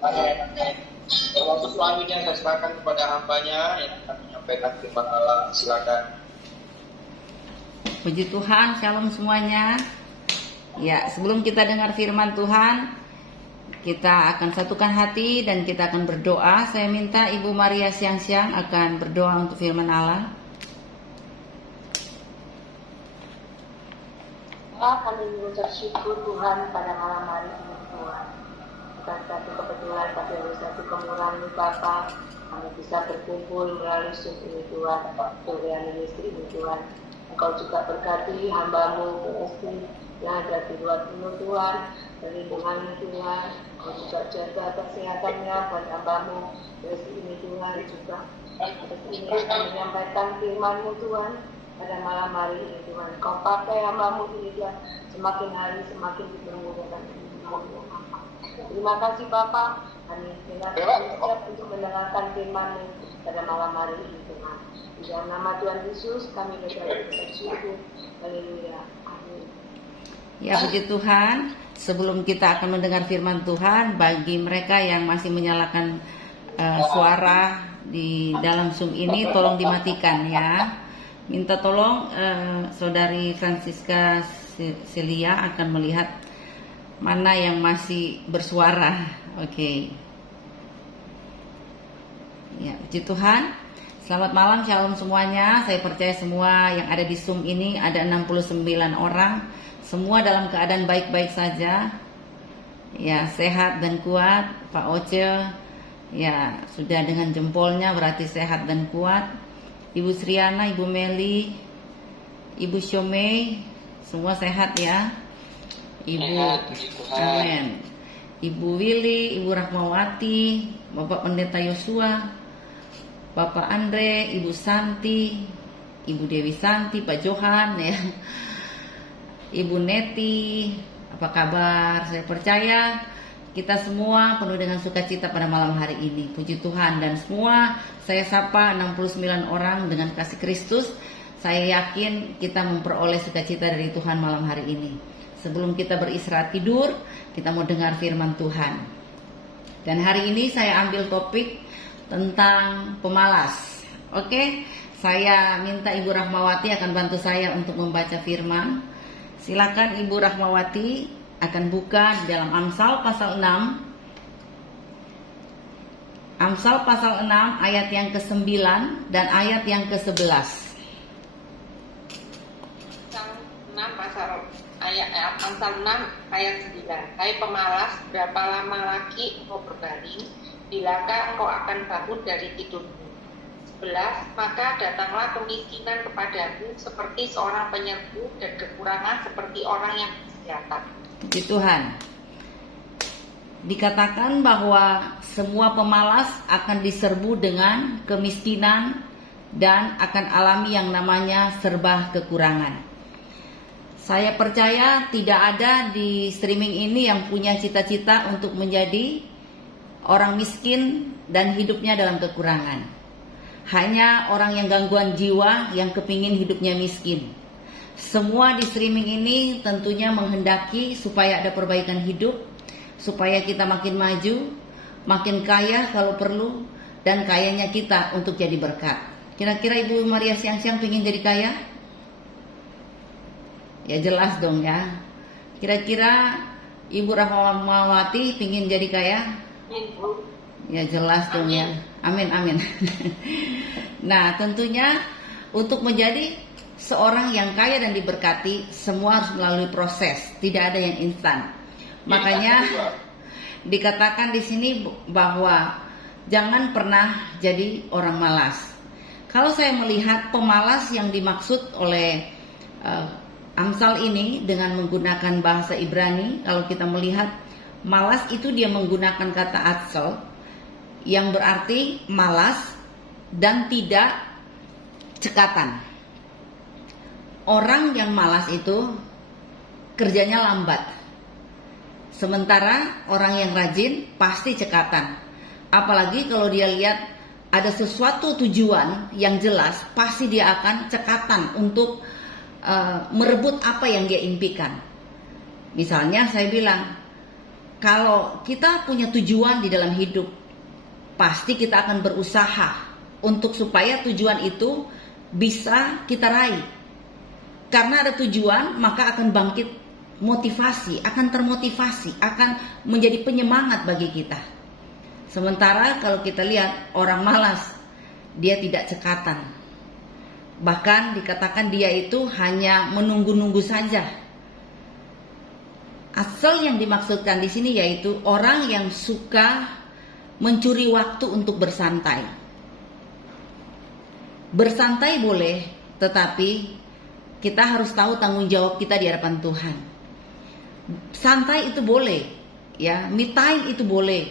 Waktu selanjutnya saya serahkan kepada hambanya yang akan menyampaikan firman Allah. Silakan. Puji Tuhan, shalom semuanya. Ya, sebelum kita dengar firman Tuhan, kita akan satukan hati dan kita akan berdoa. Saya minta Ibu Maria Siang-Siang akan berdoa untuk firman Allah. Kami mengucap syukur Tuhan pada malam hari ini Tuhan. Bukan satu kebetulan, tapi oleh satu kemurahan Bapa, kami bisa berkumpul melalui Zoom ini Tuhan, Tuhan ministry ini Tuhan. Engkau juga berkati hamba-Mu PSI yang ada di luar ini Tuhan, perlindungan Tuhan. Engkau juga jaga kesehatannya buat hamba-Mu PSI ini Tuhan juga. Terus ini akan menyampaikan firman-Mu Tuhan pada malam hari ini Tuhan. Kau pakai hamba-Mu ini Tuhan, semakin hari semakin dipermudahkan. Terima kasih Bapak, kami siap untuk mendengarkan firman-Mu pada malam hari ini Tuhan. Di dalam nama Tuhan Yesus kami bersyukur. Haleluya. Amin. Ya, puji Tuhan. Sebelum kita akan mendengar firman Tuhan, bagi mereka yang masih menyalakan suara di dalam Zoom ini, tolong dimatikan ya. Minta tolong Saudari Francisca Celia akan melihat mana yang masih bersuara. Oke. Ya, puji Tuhan. Selamat malam, shalom semuanya. Saya percaya semua yang ada di Zoom ini ada 69 orang. Semua dalam keadaan baik-baik saja. Ya, sehat dan kuat. Pak Oce, ya sudah dengan jempolnya berarti sehat dan kuat. Ibu Sriana, Ibu Meli, Ibu Syomei, semua sehat ya. Ibu, amin. Ibu Willy, Ibu Rahmawati, Bapak Pendeta Yosua, Bapak Andre, Ibu Santi, Ibu Dewi Santi, Pak Johan ya, Ibu Neti, apa kabar? Saya percaya kita semua penuh dengan sukacita pada malam hari ini. Puji Tuhan. Dan semua saya sapa 69 orang dengan kasih Kristus. Saya yakin kita memperoleh sukacita dari Tuhan malam hari ini. Sebelum kita beristirahat tidur, kita mau dengar firman Tuhan. Dan hari ini saya ambil topik tentang pemalas. Oke, saya minta Ibu Rahmawati akan bantu saya untuk membaca firman. Silakan Ibu Rahmawati akan buka di dalam Amsal pasal 6. Amsal pasal 6 ayat yang ke-9 dan ayat yang ke-11. Amsal 6 ayat 9. Hai pemalas, berapa lama lagi engkau berbaring? Bilakah engkau akan bangun dari tidurmu? 11. Maka datanglah kemiskinan kepadamu seperti seorang penyerbu dan kekurangan seperti orang yang bersenjata. Puji Tuhan. Dikatakan bahwa semua pemalas akan diserbu dengan kemiskinan dan akan alami yang namanya serba kekurangan. Saya percaya tidak ada di streaming ini yang punya cita-cita untuk menjadi orang miskin dan hidupnya dalam kekurangan. Hanya orang yang gangguan jiwa yang kepingin hidupnya miskin. Semua di streaming ini tentunya menghendaki supaya ada perbaikan hidup, supaya kita makin maju, makin kaya kalau perlu, dan kayanya kita untuk jadi berkat. Kira-kira Ibu Maria Siang-Siang pengen jadi kaya? Ya jelas dong ya. Kira-kira Ibu Rahmawati pengen jadi kaya? Ya jelas dong ya. Amin, amin. Nah, tentunya untuk menjadi seorang yang kaya dan diberkati, semua harus melalui proses. Tidak ada yang instan. Makanya dikatakan di sini bahwa jangan pernah jadi orang malas. Kalau saya melihat pemalas yang dimaksud oleh Amsal ini dengan menggunakan bahasa Ibrani, kalau kita melihat malas itu dia menggunakan kata atzel yang berarti malas dan tidak cekatan. Orang yang malas itu kerjanya lambat. Sementara orang yang rajin pasti cekatan. Apalagi kalau dia lihat ada sesuatu tujuan yang jelas, pasti dia akan cekatan untuk merebut apa yang dia impikan. Misalnya saya bilang, kalau kita punya tujuan di dalam hidup, pasti kita akan berusaha untuk supaya tujuan itu bisa kita raih. Karena ada tujuan, maka akan bangkit motivasi, akan termotivasi, akan menjadi penyemangat bagi kita. Sementara kalau kita lihat orang malas, dia tidak cekatan. Bahkan dikatakan dia itu hanya menunggu-nunggu saja. Asal yang dimaksudkan di sini yaitu orang yang suka mencuri waktu untuk bersantai. Bersantai boleh, tetapi kita harus tahu tanggung jawab kita di hadapan Tuhan. Santai itu boleh, ya, me time itu boleh,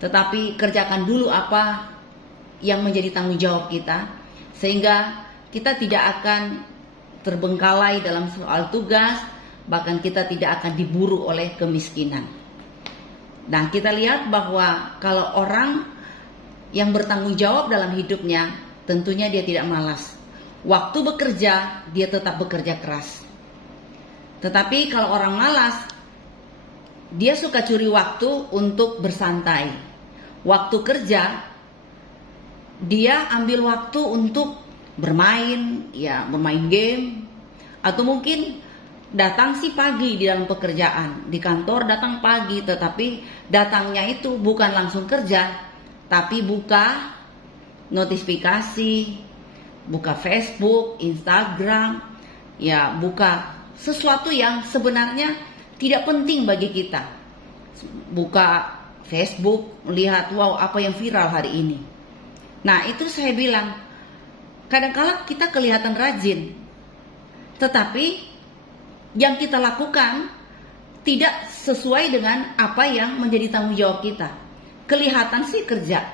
tetapi kerjakan dulu apa yang menjadi tanggung jawab kita, sehingga kita tidak akan terbengkalai dalam soal tugas, bahkan kita tidak akan diburu oleh kemiskinan. Nah, kita lihat bahwa kalau orang yang bertanggung jawab dalam hidupnya, tentunya dia tidak malas. Waktu bekerja, dia tetap bekerja keras. Tetapi kalau orang malas, dia suka curi waktu untuk bersantai. Waktu kerja, dia ambil waktu untuk bermain, ya, bermain game, atau mungkin datang sih pagi di dalam pekerjaan, di kantor datang pagi, tetapi datangnya itu bukan langsung kerja, tapi buka notifikasi, buka Facebook, Instagram, ya, buka sesuatu yang sebenarnya tidak penting bagi kita. Buka Facebook, melihat wow apa yang viral hari ini. Nah, itu saya bilang, kadang-kala kita kelihatan rajin, tetapi yang kita lakukan tidak sesuai dengan apa yang menjadi tanggung jawab kita. Kelihatan sih kerja,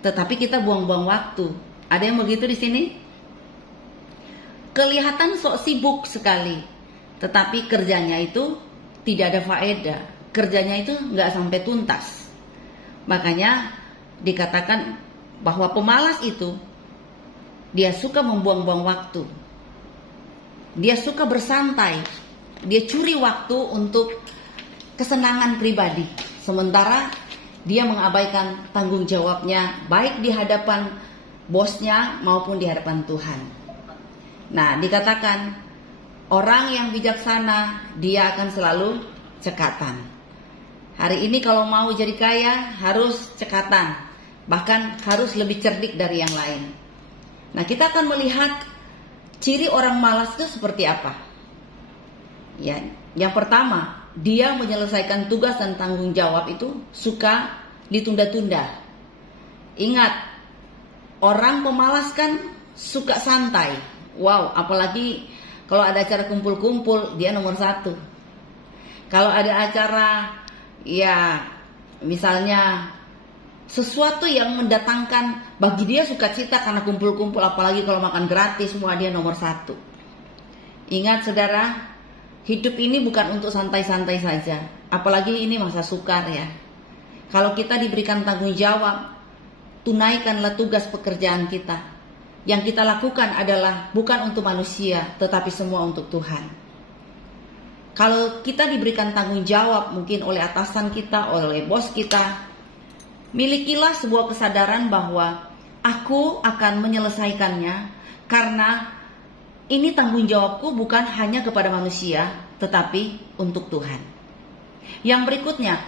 tetapi kita buang-buang waktu. Ada yang begitu di sini? Kelihatan sok sibuk sekali, tetapi kerjanya itu tidak ada faedah. Kerjanya itu nggak sampai tuntas. Makanya dikatakan bahwa pemalas itu dia suka membuang-buang waktu. Dia suka bersantai, dia curi waktu untuk kesenangan pribadi. Sementara dia mengabaikan tanggung jawabnya baik di hadapan bosnya maupun di hadapan Tuhan. Nah, dikatakan orang yang bijaksana dia akan selalu cekatan. Hari ini kalau mau jadi kaya harus cekatan, bahkan harus lebih cerdik dari yang lain. Nah, kita akan melihat ciri orang malas itu seperti apa? Ya, yang pertama, dia menyelesaikan tugas dan tanggung jawab itu suka ditunda-tunda. Ingat, orang pemalas kan suka santai. Wow, apalagi kalau ada acara kumpul-kumpul, dia nomor 1. Kalau ada acara, ya misalnya sesuatu yang mendatangkan bagi dia sukacita karena kumpul-kumpul, apalagi kalau makan gratis, semua dia nomor 1. Ingat saudara, hidup ini bukan untuk santai-santai saja, apalagi ini masa sukar ya. Kalau kita diberikan tanggung jawab, tunaikanlah tugas pekerjaan kita. Yang kita lakukan adalah bukan untuk manusia, tetapi semua untuk Tuhan. Kalau kita diberikan tanggung jawab mungkin oleh atasan kita, oleh bos kita, milikilah sebuah kesadaran bahwa aku akan menyelesaikannya karena ini tanggung jawabku bukan hanya kepada manusia, tetapi untuk Tuhan. Yang berikutnya,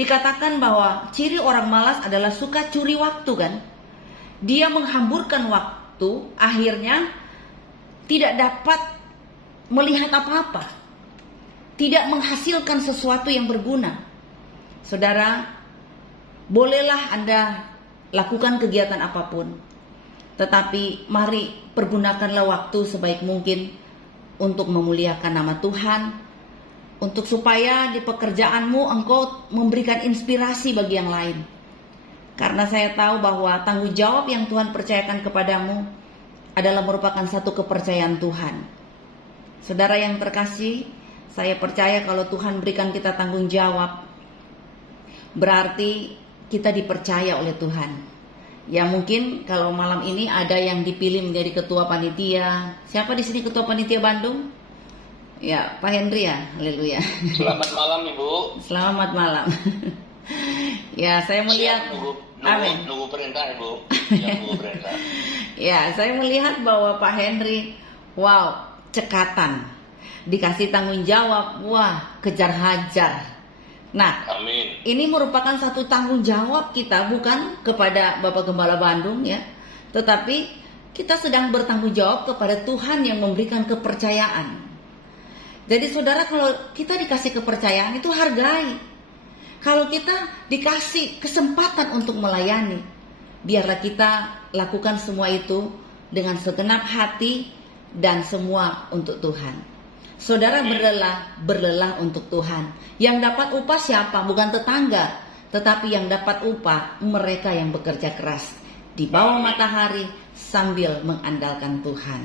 dikatakan bahwa ciri orang malas adalah suka curi waktu kan. Dia menghamburkan waktu, akhirnya tidak dapat melihat apa-apa. Tidak menghasilkan sesuatu yang berguna. Saudara, bolehlah Anda lakukan kegiatan apapun, tetapi mari pergunakanlah waktu sebaik mungkin untuk memuliakan nama Tuhan, untuk supaya di pekerjaanmu engkau memberikan inspirasi bagi yang lain. Karena saya tahu bahwa tanggung jawab yang Tuhan percayakan kepadamu adalah merupakan satu kepercayaan Tuhan. Saudara yang terkasih, saya percaya kalau Tuhan berikan kita tanggung jawab, berarti kita dipercaya oleh Tuhan. Ya mungkin kalau malam ini ada yang dipilih menjadi ketua panitia. Siapa di sini ketua panitia Bandung? Ya, Pak Henry ya, haleluya. Selamat malam Ibu. Selamat malam. Ya, saya melihat amin. Nunggu perintah Ibu. Ya, nunggu perintah. Ya, saya melihat bahwa Pak Henry, wow, cekatan. Dikasih tanggung jawab, wah, kejar hajar. Nah, Amin. ini merupakan satu tanggung jawab kita, bukan kepada Bapak Gembala Bandung ya, tetapi kita sedang bertanggung jawab kepada Tuhan yang memberikan kepercayaan. Jadi saudara, kalau kita dikasih kepercayaan itu hargai. Kalau kita dikasih kesempatan untuk melayani, biarlah kita lakukan semua itu dengan segenap hati dan semua untuk Tuhan. Saudara, berlelah untuk Tuhan. Yang dapat upah siapa? Bukan tetangga, tetapi yang dapat upah mereka yang bekerja keras di bawah matahari sambil mengandalkan Tuhan.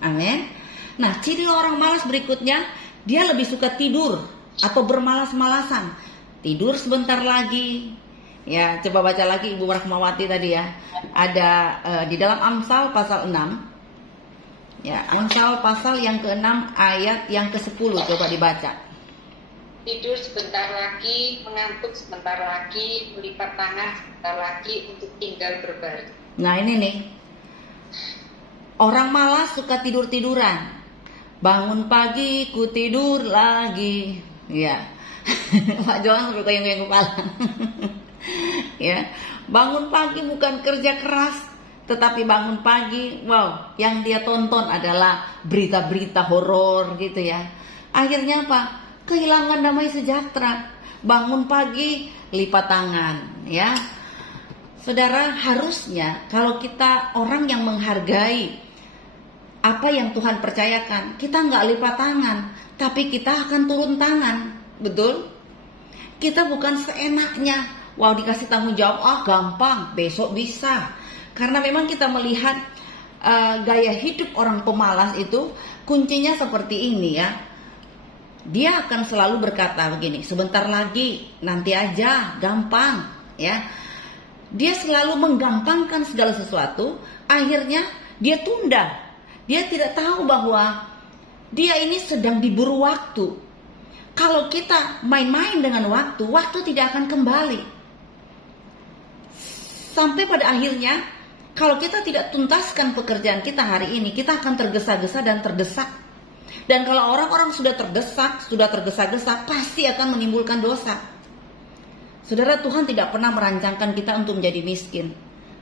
Amin. Nah, ciri orang malas berikutnya, dia lebih suka tidur atau bermalas-malasan. Tidur sebentar lagi. Ya, coba baca lagi Ibu Rahmawati tadi ya. Ada di dalam Amsal pasal 6. Ya, Amsal pasal yang ke-6 ayat yang ke-10, coba dibaca. Tidur sebentar lagi, mengantuk sebentar lagi, melipat tangan sebentar lagi untuk tinggal berbaring. Nah, ini nih. Orang malas suka tidur-tiduran. Bangun pagi, ku tidur lagi. Ya. Pak Johan sampai goyang-goyang kepala. Ya. Bangun pagi bukan kerja keras, tetapi bangun pagi, wow, yang dia tonton adalah berita-berita horor gitu ya. Akhirnya apa? Kehilangan damai sejahtera. Bangun pagi, lipat tangan, ya. Saudara, harusnya kalau kita orang yang menghargai apa yang Tuhan percayakan, kita nggak lipat tangan, tapi kita akan turun tangan, betul? Kita bukan seenaknya, wow, dikasih tanggung jawab, gampang, besok bisa. Karena memang kita melihat gaya hidup orang pemalas itu kuncinya seperti ini ya. Dia akan selalu berkata begini, sebentar lagi, nanti aja, gampang ya. Dia selalu menggampangkan segala sesuatu, akhirnya dia tunda. Dia tidak tahu bahwa dia ini sedang diburu waktu. Kalau kita main-main dengan waktu, waktu tidak akan kembali. Sampai pada akhirnya, kalau kita tidak tuntaskan pekerjaan kita hari ini, kita akan tergesa-gesa dan terdesak. Dan kalau orang-orang sudah terdesak, sudah tergesa-gesa, pasti akan menimbulkan dosa. Saudara, Tuhan tidak pernah merancangkan kita untuk menjadi miskin.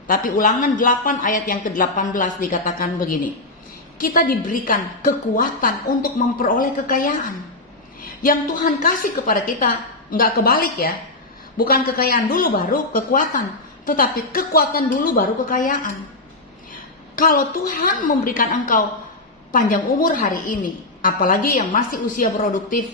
Tapi Ulangan 8 ayat yang ke-18 dikatakan begini. Kita diberikan kekuatan untuk memperoleh kekayaan. Yang Tuhan kasih kepada kita, nggak kebalik ya. Bukan kekayaan dulu baru kekuatan, tetapi kekuatan dulu baru kekayaan. Kalau Tuhan memberikan engkau panjang umur hari ini, apalagi yang masih usia produktif,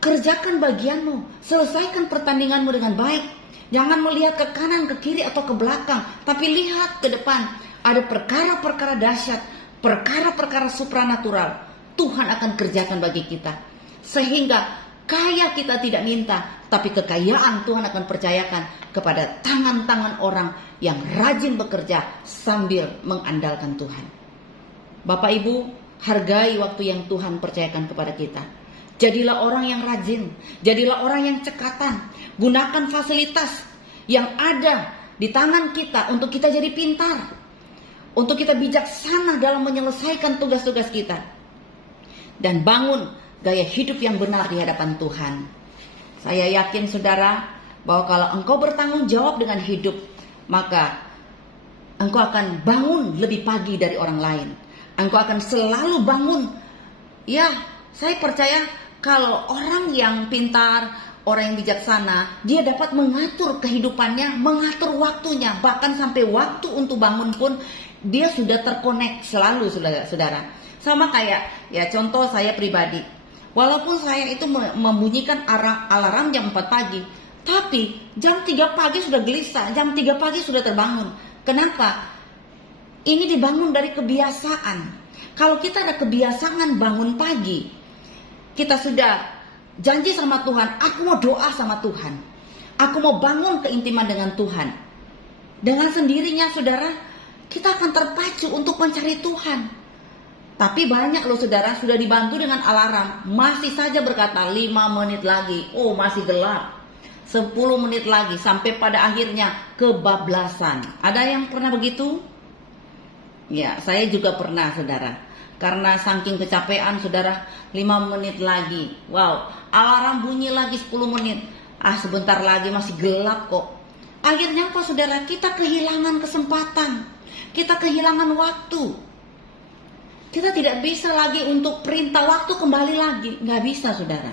kerjakan bagianmu, selesaikan pertandinganmu dengan baik. Jangan melihat ke kanan, ke kiri atau ke belakang, tapi lihat ke depan. Ada perkara-perkara dahsyat, perkara-perkara supranatural Tuhan akan kerjakan bagi kita. Sehingga kaya kita tidak minta, tapi kekayaan Tuhan akan percayakan kepada tangan-tangan orang yang rajin bekerja sambil mengandalkan Tuhan. Bapak Ibu, hargai waktu yang Tuhan percayakan kepada kita. Jadilah orang yang rajin, jadilah orang yang cekatan. Gunakan fasilitas yang ada di tangan kita untuk kita jadi pintar, untuk kita bijaksana dalam menyelesaikan tugas-tugas kita. Dan bangun gaya hidup yang benar di hadapan Tuhan. Saya yakin saudara, bahwa kalau engkau bertanggung jawab dengan hidup, maka engkau akan bangun lebih pagi dari orang lain. Engkau akan selalu bangun. Ya, saya percaya kalau orang yang pintar, orang yang bijaksana, dia dapat mengatur kehidupannya, mengatur waktunya. Bahkan sampai waktu untuk bangun pun dia sudah terkonek selalu, saudara. Sama kayak ya contoh saya pribadi. Walaupun saya itu membunyikan alarm jam 4 pagi, tapi jam 3 pagi sudah gelisah, jam 3 pagi sudah terbangun. Kenapa? Ini dibangun dari kebiasaan. Kalau kita ada kebiasaan bangun pagi, kita sudah janji sama Tuhan, aku mau doa sama Tuhan, aku mau bangun keintiman dengan Tuhan. Dengan sendirinya saudara, kita akan terpacu untuk mencari Tuhan. Tapi banyak loh saudara, sudah dibantu dengan alarm, masih saja berkata 5 menit lagi, oh masih gelap, 10 menit lagi, sampai pada akhirnya kebablasan. Ada yang pernah begitu? Ya, saya juga pernah saudara. Karena saking kecapean saudara, 5 menit lagi, wow, alarm bunyi lagi 10 menit, sebentar lagi masih gelap kok. Akhirnya apa saudara? Kita kehilangan kesempatan, kita kehilangan waktu. Kita tidak bisa lagi untuk perintah waktu kembali lagi, nggak bisa saudara.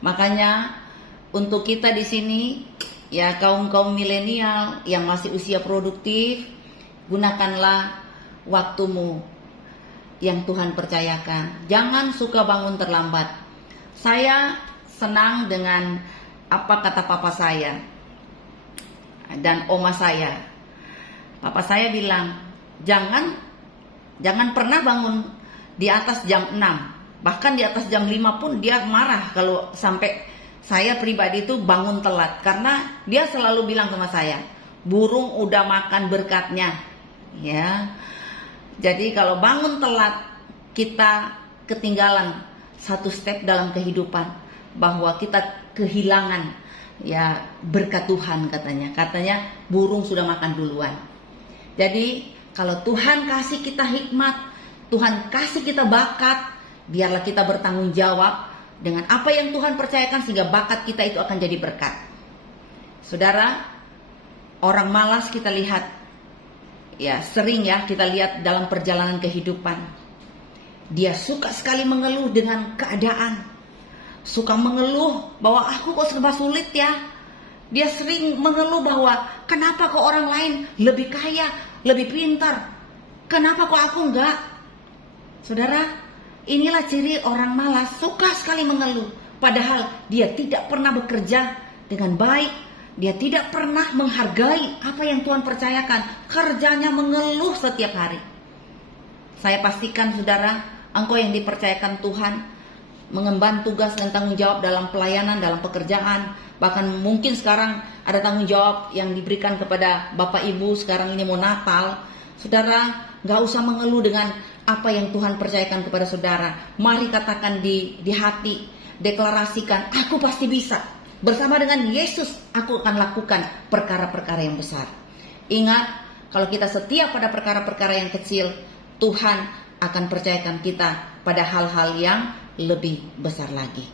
Makanya untuk kita di sini, ya kaum milenial yang masih usia produktif, gunakanlah waktumu yang Tuhan percayakan. Jangan suka bangun terlambat. Saya senang dengan apa kata papa saya dan oma saya. Papa saya bilang, jangan pernah bangun di atas jam 6. Bahkan di atas jam 5 pun dia marah kalau sampai saya pribadi itu bangun telat. Karena dia selalu bilang sama saya, burung udah makan berkatnya. Ya. Jadi kalau bangun telat, kita ketinggalan satu step dalam kehidupan, bahwa kita kehilangan ya berkat Tuhan katanya. Katanya burung sudah makan duluan. Jadi kalau Tuhan kasih kita hikmat, Tuhan kasih kita bakat, biarlah kita bertanggung jawab dengan apa yang Tuhan percayakan, sehingga bakat kita itu akan jadi berkat. Saudara, orang malas kita lihat, ya sering ya kita lihat dalam perjalanan kehidupan. Dia suka sekali mengeluh dengan keadaan, suka mengeluh bahwa aku kok serba sulit ya. Dia sering mengeluh bahwa kenapa kok orang lain lebih kaya, lebih pintar, kenapa kok aku enggak? Saudara, inilah ciri orang malas, suka sekali mengeluh. Padahal dia tidak pernah bekerja dengan baik, dia tidak pernah menghargai apa yang Tuhan percayakan. Kerjanya mengeluh setiap hari. Saya pastikan saudara, engkau yang dipercayakan Tuhan mengemban tugas dan tanggung jawab dalam pelayanan, dalam pekerjaan. Bahkan mungkin sekarang ada tanggung jawab yang diberikan kepada Bapak Ibu, sekarang ini mau Natal. Saudara, gak usah mengeluh dengan apa yang Tuhan percayakan kepada saudara. Mari katakan di hati, deklarasikan, aku pasti bisa. Bersama dengan Yesus, aku akan lakukan perkara-perkara yang besar. Ingat, kalau kita setia pada perkara-perkara yang kecil, Tuhan akan percayakan kita pada hal-hal yang lebih besar lagi.